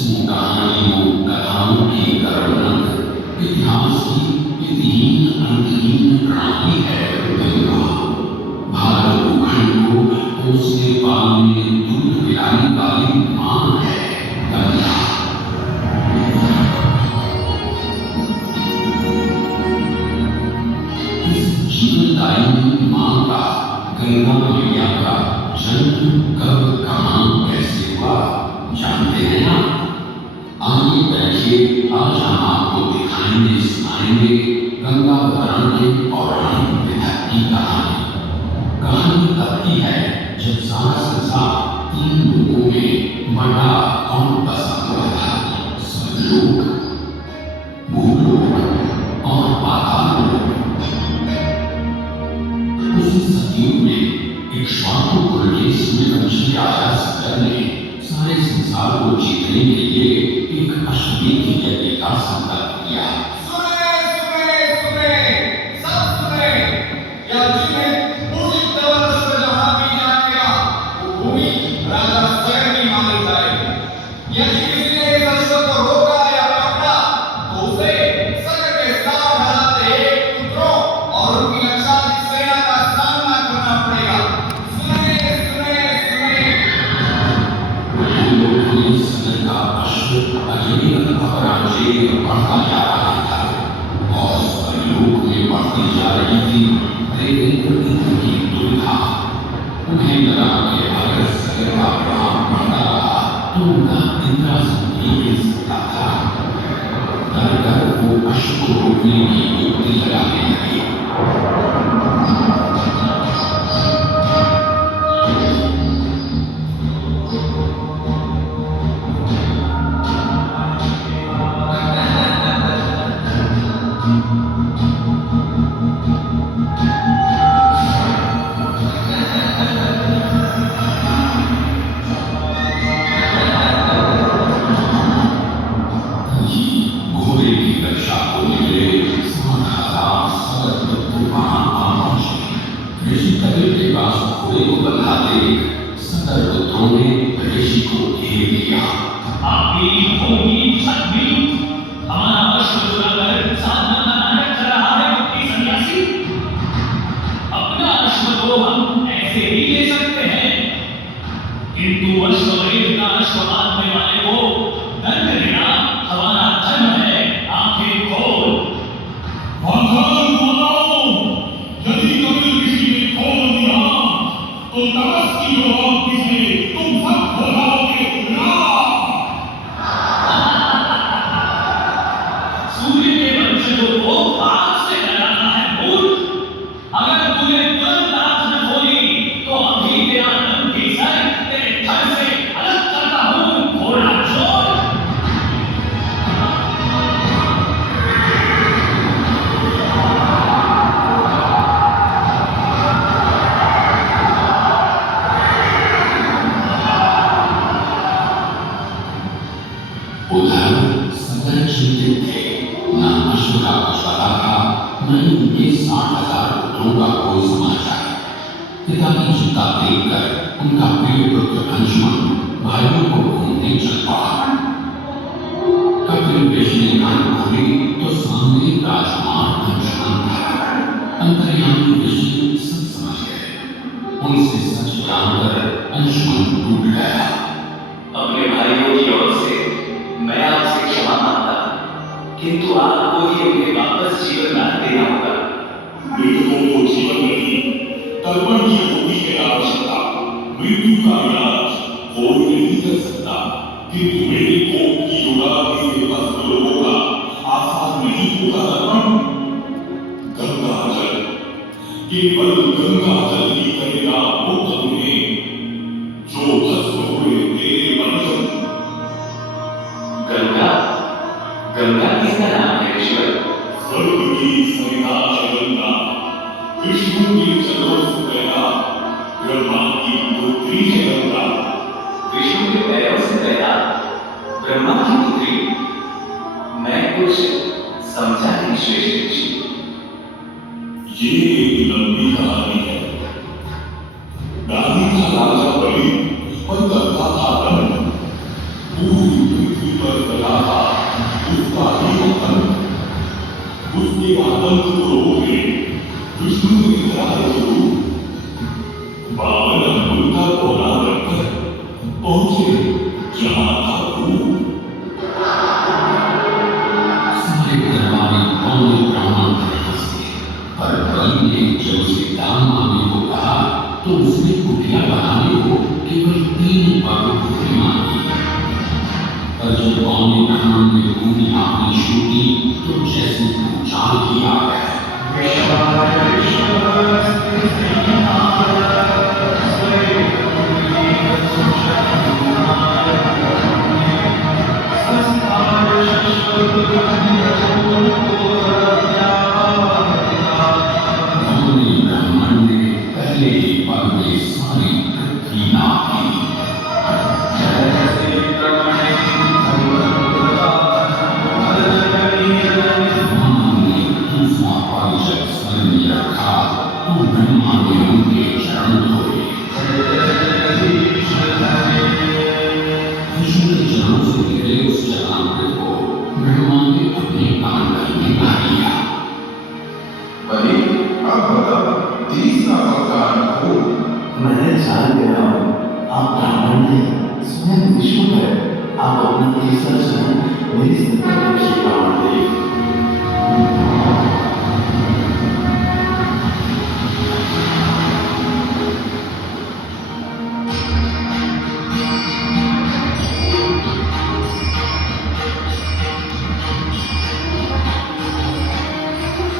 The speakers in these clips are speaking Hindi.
जिसमें कहानियों कथाओं की करुणक इतिहास की विधिहीन अंतहीन प्रणाली है गंगा। भारत भूखंड को पोसने पालने दूध पिलाने वाली मां है गंगा। इस जीवनदायिनी मां का गंगा मैया का जन्म कब कहां कैसे हुआ जानते हैं ना? आइए बैठिए, आज हम आपको दिखाएंगे सुनाएंगे गंगा पुराण के पौराणिक विधि की कहानी। कहानी तब की है जब सारा संसार तीन लोगों में बड़ा और बसा हुआ था, स्वर्गलोक, भूलोक और पाताल लोक। उसी सतयुग में इक्ष्वाकु कुल के सूर्यवंशी राजा सगर ने सारे संसार को जीतने के लिए एक अश्वमेध यज्ञ का संकल्प किया। सुने सुने सुने, सब सुने, यह जिन्हें पूरी तरह से जहां भी जाएगा वो भूमि राजा सगर की मानी जाएगी। यदि किसी ने इस अश्व को रोका या पकड़ा तो उसे सगर के साथ हराते एक पुत्रों और उनकी लक्षाधिक सेना का सामना करना पड़ेगा। सुने सुने सुने। लोगों ने सगर का अश्व अजमेर अपराजेय बढ़ता जा रहा था और स्वर्गलोक में बढ़ती जा रही थी देवेंद्र इंद्र की दुविधा। उन्हें लगा कि अगर सगर का प्रभाव बढ़ता रहा तो उनका इंद्रासन भी गिर सकता था। डर कर वो अश्व को रोकने की युक्ति लगाने लगे। घोड़े की रक्षा को निकले 7,000 सगर वहां आ पहुंचे। ऋषि कपिल के पास घोड़े को बंधा देख सगर पुत्रों ने ऋषि को घेर लिया। आपकी होगी शक्ति, हमारा अश्व चुराकर साधना का नाटक कर रहा है भक्ति सन्यासी। अपना अश्व तो हम ऐसे ही ले सकते हैं, किंतु अश्वमेध का अश्व बांधने वाले को दंड देना हमारा धर्म है। आंखें खोल। वाधान बोलाओ, यदि कपिल ऋषि ने खोल दिया तो तपस की जो आग से तुम सब खोलाओगे ना। सूर्य के वंशजों को आग से डराना है मूर्ख। अगर तूने तुरंत आंख न खोली तो अभी तेरा नंगी सर तेरे घर से अलग करता हूं। घोड़ा छोड़। उधर सगर चिंतित थे, न अश्व का कुछ पता था, न ही उनके 60,000 पुत्रों का कोई समाचार। पिता की चिंता देखकर उनका प्रिय पुत्र अंशुमन भाइयों को ढूंढने चल पड़ा। कपिल ऋषि ने कान खोली तो सामने राजकुमार अंशुमन था। अंतर्यामी ऋषि सब समझ गए। उनसे सच जानकर अंशुमन टूट गया। अपने भाइयों की ओर से मैं आपसे क्षमा मांगता हूं, किंतु आपको ही उन्हें वापस जीवन दान देना होगा। मृतकों को जीवन नहीं, तर्पण की होती है आवश्यकता। मृत्यु का इलाज कोई नहीं कर सकता, किंतु मेरे कोप की उड़ाने से भस्म लोगों का आसान नहीं होगा तर्पण। गंगा जल, केवल गंगा जल ही करेगा मुक्त उन्हें, जो भस्म हुए तेरे बंधन। गंगा, गंगा किसका नाम है ईश्वर? स्वर्ग की सरिता है गंगा, विष्णु के चरणों से पैदा ब्रह्मा की पुत्री है गंगा। विष्णु के पैरों से पैदा ब्रह्मा की पुत्री? मैं कुछ समझा नहीं श्रेष्ठ ऋषि। ये एक लंबी कहानी है, आप अपना तीसरा जन्म मेरी जिंदगी में रखिए कामदेव।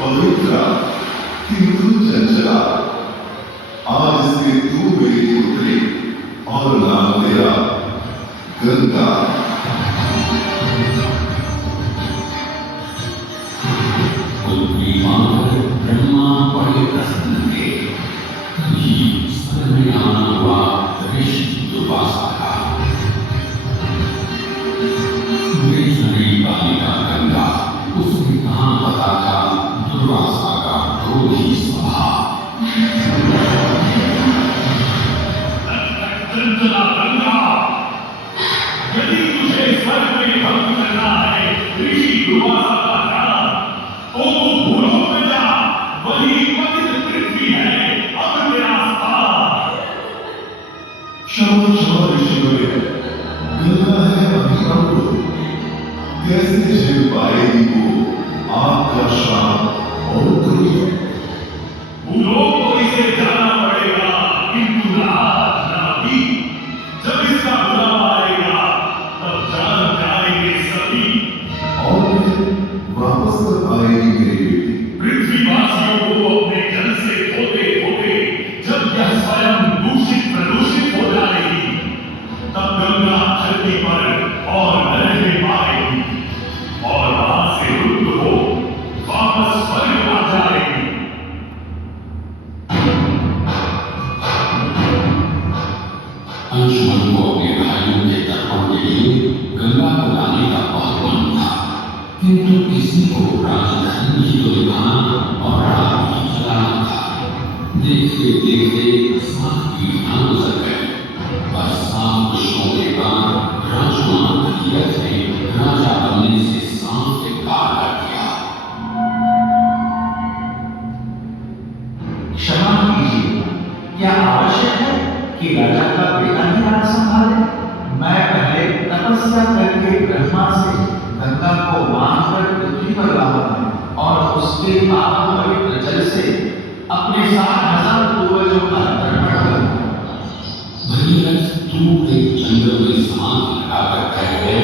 पवित्र किंतु चंचला, आज से तू मेरी पुत्री और नाम तेरा गंगा। पुत्री पाकर ब्रह्मा बड़े प्रसन्न थे। तभी स्वर्ग में आना हुआ ऋषि दुर्वासा का। बेचारी बालिका गंगा, उसने कहाँ पता था दुर्वासा का क्रोधी स्वभाव। चंचला गंगा, यदि तुझे स्वर्ग में भक्त करना है ऋषि दुर्वासा का ज्ञान, तो तू भूलोक में जा, वही पतित पृथ्वी है अब तेरा स्थान। क्षमा क्षमा ऋषिवर्य, गंगा है अभिनव, कैसे झेल पाएगी वो आपका श्राप और क्रोध। भूलोक को इसे जाना पड़ेगा, किंतु आज ना भी। जब इसका बुलावा आएगा तब जान जाएंगे सभी। और फिर वापस कर आएगी मेरी बेटी। पृथ्वीवासियों को अपने जल से धोते धोते जब यह स्वयं दूषित प्रदूषित हो जाएगी, तब गंगा धरती पर और न रहने पाएगी और वहां से रुद्र हो वापस स्वर्ग आ जाएगी। अंशुमन को अपने भाइयों के तर्पण के लिए गंगा को लाने का बहुत मन था, किंतु किसी को राजधर्म ही तो निभाना और रात ही चलाना था। देखते देखते 7 पीढ़ियां गुजर गई। पर 7 वर्षों के बाद राजकुमार भगीरथ ने राजा बनने से सांप से इनकार कर दिया। क्षमा कीजिए, क्या आवश्यक है कि राजा का बेटा ही राज संभाले? मैं पहले तपस्या करके ब्रह्मा से गंगा को बांधकर पृथ्वी पर लाऊंगा और उसके पावन पवित्र जल से अपने 60,000 पूर्वजों का तर्पण करूंगा। भगीरथ दूर एक जंगल में समाधि लगाकर बैठ गए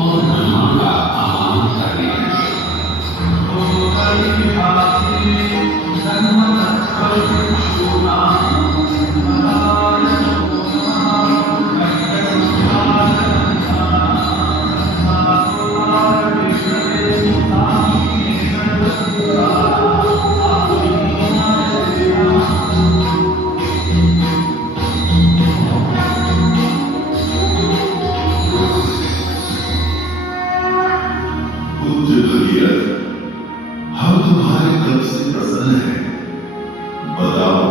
और ब्रह्मा का आह्वान करने लगे। पुत्र भगीरथ, हम तुम्हारे तप से प्रसन्न हैं। बताओ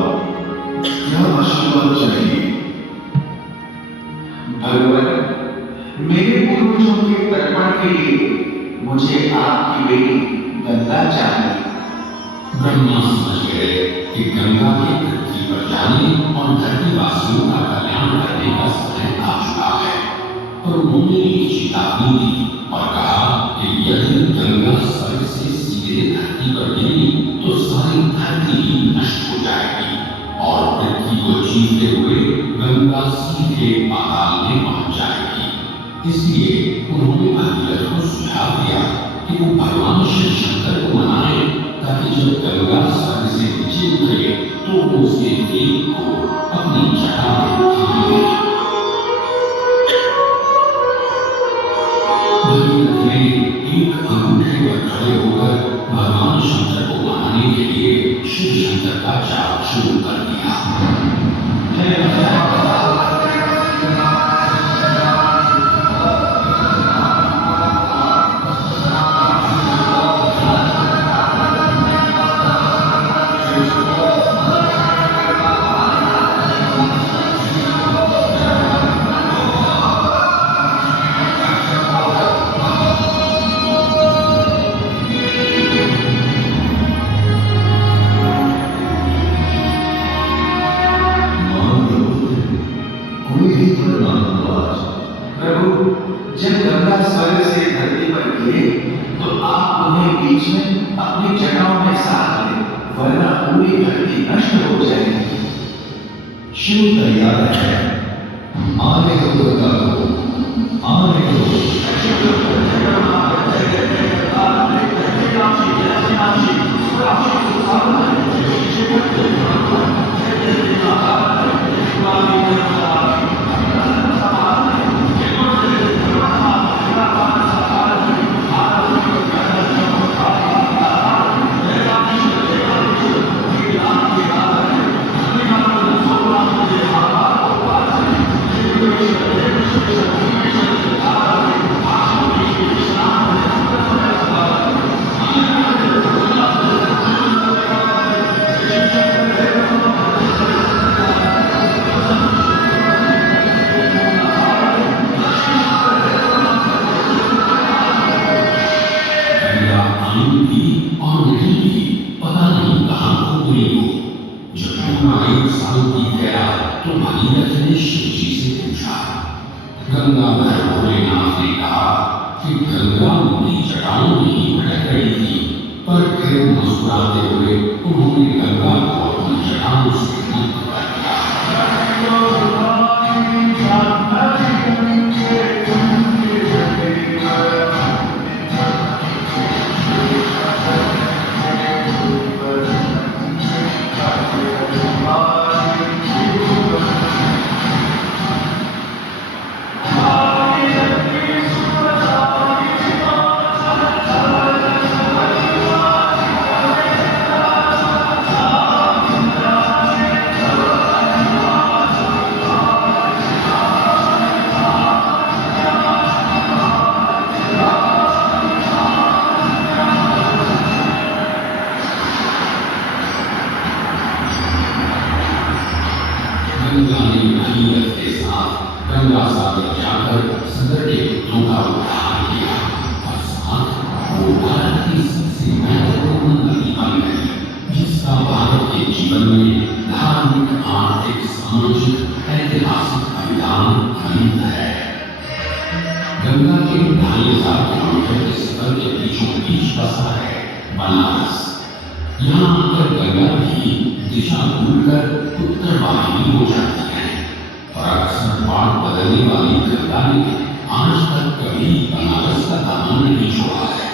क्या आशीर्वाद चाहिए? भगवान, मेरे पूर्वजों के तर्पण के लिए मुझे आपकी बेटी गंगा चाहिए। ब्रह्मा समझ गए कि गंगा के पृथ्वी पर जाने और धरतीवासियों का कल्याण करने का समय आ चुका है। पर उन्होंने एक चेतावनी दी और कहा कि यदि गंगा स्वर्ग से सीधे धरती पर गिरी तो सारी धरती ही नष्ट हो जाएगी और पृथ्वी को चीरते हुए गंगा सीधे पाताल में पहुंच जाएगी। इसलिए उन्होंने भगीरथ को सुझाव दिया कि वो भगवान शिव शंकर को मनाए, ताकि जब गंगा स्वर्ग से नीचे उतरे तो वो उसके वेग को अपनी जटा में थाम ले। भगीरथ ने एक अंगूठे पर खड़े होकर भगवान शंकर को मनाने के लिए शिव शंकर का जाप शुरू कर दिया। बीच में अपनी जटाओं में साथ ले, वरना पूरी धरती नष्ट हो जाएगी। शिव तैयार है, आने दो गंगा को, आने दो। गंगा आएंगी और निकलेंगी, पता नहीं कहाँ खो गई हो। जब पूरा 1 साल बीत गया तो भगीरथ ने शिव जी से पूछा। गंगाधर भोलेनाथ ने कहा कि गंगा उनकी जटाओं में ही भटक रही थी, पर फिर मुस्कुराते हुए उन्होंने गंगा को अपनी जटाओं से मुक्त कर दिया। गंगा ने भगीरथ के साथ गंगा सागर जाकर सगर के पुत्रों का उद्धार किया और साथ वो भारत की सबसे महत्वपूर्ण नदी बन गई, जिसका भारत के जीवन में धार्मिक, आर्थिक, सामाजिक, ऐतिहासिक अभिधान अनंत है। गंगा के 2500 किलोमीटर के सफर के बीचों बीच बसा है बनारस। यहाँ आकर गंगा की दिशा भूलकर उत्तर वाहिनी हो जाती है और अक्सर बाढ़ बदलने वाली गंगा ने आज तक कभी बनारस का दामन नहीं छोड़ा है।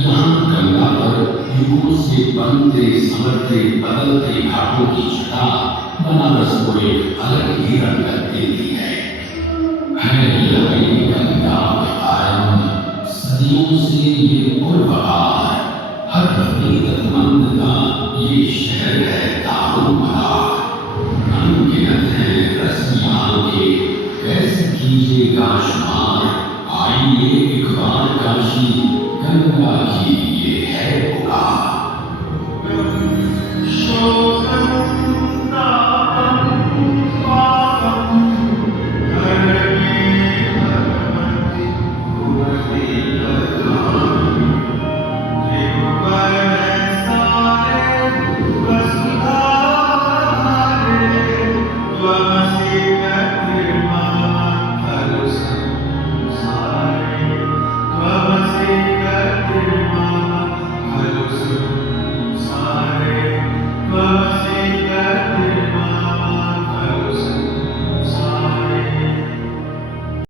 यहाँ गंगा पर युगों से बनते संवरते बदलते घाटों की छटा बनारस को एक अलग ही रंगत देती है। लहरी गंगा के कारण सदियों से ये पुरवहार हर रफीकतमंद का ये शहर है।